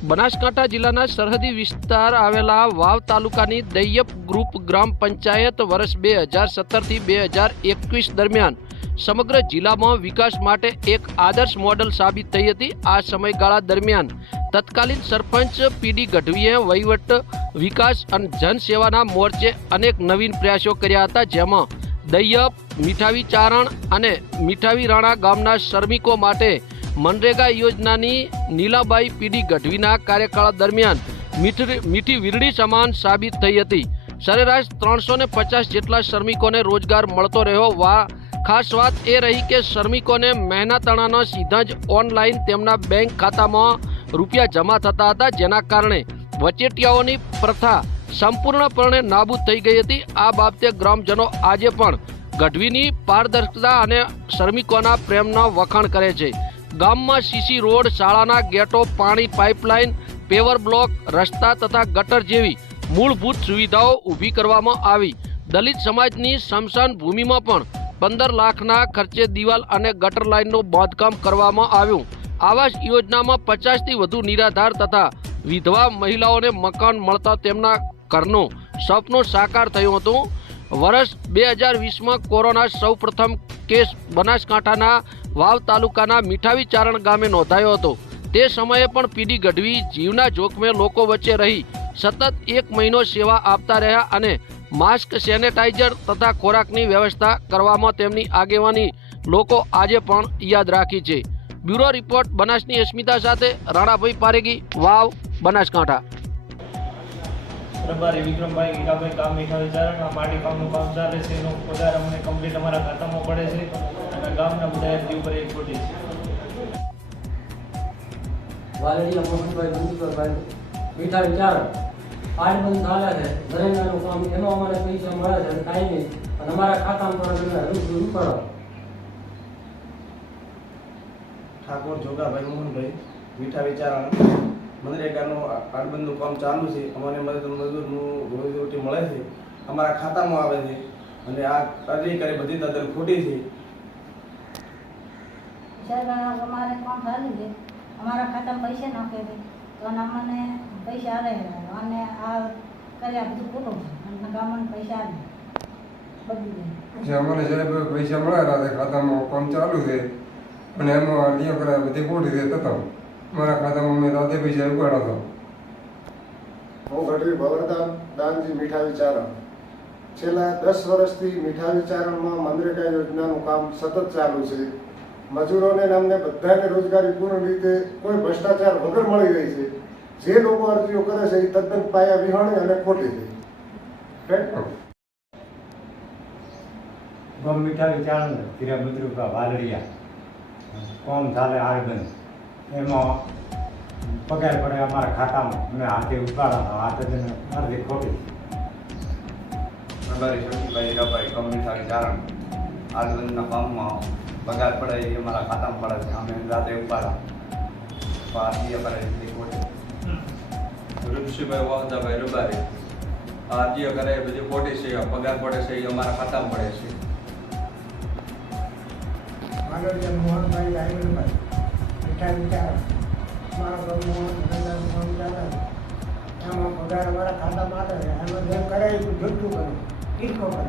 બનાસકાંઠા જિલ્લાના સરહદી વિસ્તાર આવેલા વાવ તાલુકાની દૈયપ ગ્રુપ ગ્રામ પંચાયત વર્ષ બે હજાર સત્તરથી બે હજાર એકવીસ દરમિયાન સમગ્ર જિલ્લામાં વિકાસ માટે એક આદર્શ મોડલ સાબિત થઈ હતી. આ સમયગાળા દરમિયાન તત્કાલીન સરપંચ પીડી ગઢવીએ વહીવટ, વિકાસ અને જનસેવાના મોરચે અનેક નવીન પ્રયાસો કર્યા હતા, જેમાં દૈયપ, મીઠાવી ચારણ અને મીઠાવી રાણા ગામના શ્રમિકો માટે મનરેગા યોજનાની નીલાબાઈ પીડી ગઢવીના કાર્યકાળ દરમિયાન મીઠી મીઠી વીરડી સમાન સાબિત થઈ હતી સરેરાશ ત્રણસો ને પચાસ જેટલા શ્રમિકોને રોજગાર મળતો રહ્યો વા ખાસ વાત એ રહી કે શ્રમિકોને મહેનતાણાના સીધા જ ઓનલાઈન તેમના બેંક ખાતામાં રૂપિયા જમા થતા હતા, જેના કારણે વચેટિયાઓની પ્રથા સંપૂર્ણપણે નાબૂદ થઈ ગઈ હતી. આ બાબતે ગ્રામજનો આજે પણ ગઢવીની પારદર્શકતા અને શ્રમિકોના પ્રેમના વખાણ કરે છે. ગામમાં સીસી રોડ, શાળાના ગેટો, પાણી પાઇપલાઇન, પેવર બ્લોક, રસ્તા તથા ગટર જેવી મૂળભૂત સુવિધાઓ ઊભી કરવામાં આવી. દલિત સમાજની સમશાન ભૂમિમાં પણ પંદર લાખના ખર્ચે દિવાલ અને ગટર લાઇનનું બાંધકામ કરવામાં આવ્યું. આવાસ યોજનામાં પચાસથી વધુ નિરાધાર તથા વિધવા મહિલાઓને મકાન મળતા તેમના ઘરનું સપનું સાકાર થયું હતું. વર્ષ બે હજાર વીસમાં કોરોના સૌપ્રથમ કેસ બનાસકાંઠાના વાવ તાલુકાના મીઠાવી ચારણ ગામે નોંધાયો હતો. તે સમયે પણ પીડી ગઢવી જીવના જોખમે લોકો વચ્ચે રહી, સતત એક મહિનો સેવા આપતા રહ્યા અને માસ્ક સેનેટાઇઝર તથા ખોરાકની વ્યવસ્થા કરવામાં તેમની આગેવાની લોકો આજે પણ યાદ રાખી છે. બ્યુરો રિપોર્ટ, બનાસની અસ્મિતા સાથે રાણાભાઈ પારેગી, વાવ, બનાસકાંઠા. પ્રભારી વિક્રમભાઈ હીરાભાઈ કામ મીઠા વિચારણ માટી કામનું કામ ચાલે છે, એનો પગાર અમને કમ્પ્લીટ અમારા ખાતામાં પડે છે. ગામના બધા જીવ પર એક ખોટી છે. વાલડીયા મોહનભાઈ મંજુભાઈ મીઠા વિચાર પાણી બંધ ચાલે છે નરેન્દ્રનું કામ એનો અમારે પૈસા મળે છે અને કાંઈ નહીં. અને અમારા ખાતામાં પણ તમે રૂપિયો કરો. ઠાકોર જોગાભાઈ મોહનભાઈ મીઠા વિચારણ. મનરેગાનું કાર્ડબંધનું કામ ચાલુ છે. અમને મદદ મજૂરનું રોજીરોટી મળે છે. અમારા ખાતામાં આવે છે. અને આ અરજી કરી બધી તદ્દન ખોટી છે. આ અમારે કોણ ચાલી છે? અમારા ખાતામાં પૈસા નાખે છે. તો અમને પૈસા આવે અને આ કર્યા બધું ખોટું છે. અને ગામમાં પૈસા આવે દે. પછી સાહેબ પૈસા મળ્યા છે ખાતામાં કામ ચાલુ છે. અને એમાં અરજીઓ કરાય બધી ખોટી છે. તથા મારા ખાતામાં મેં રાતે પૈસા ઉપાડ્યા હતા. હું ગઢવી ભવરદાન દાનજી મીઠા વિચારણ. છેલ્લા દસ વર્ષથી મીઠા ચારણમાં મનરેગા યોજનાનું કામ સતત ચાલુ છે. મજૂરોને અમને બધાને રોજગારી પૂર્ણ રીતે કોઈ ભ્રષ્ટાચાર વગર મળી રહી છે. જે લોકો અરજીઓ કરે છે એ તદ્દન પાયા વિહોણી અને ખોટી છે? ગમ મીઠા વિચારણ કિરા મદ્રુપા વાલડિયા. કોમ ચાલે આરબન એમાં પગાર પડે અમારા ખાતામાં. અમે હાથે ઉપાડા હાથે જઈને અડધી ખોટી. અમારી શક્તિભાઈ રબાઈ ગમ મીઠા વિચારણ આગળના કામમાં પગાર પડે એ અમારા ખાતામાં પડે છે. અમે રાતે ઉપાડા. પાછી અમારે રિપોર્ટ ઋષિભાઈ વાવદાભાઈ રૂબારી. આ કરે એ બધી ખોટી છે પગાર પડે છે એ અમારા ખાતામાં પડે છે. આગળ મોહનભાઈ રાયમલભાઈ મીઠા વિચાર મારા મોહન મોહન ચાલે એમાં પગાર અમારા ખાતામાં આવે એમાં જેમ કરે એ જુઠ્ઠું કરે. ઈર્ખો કરે.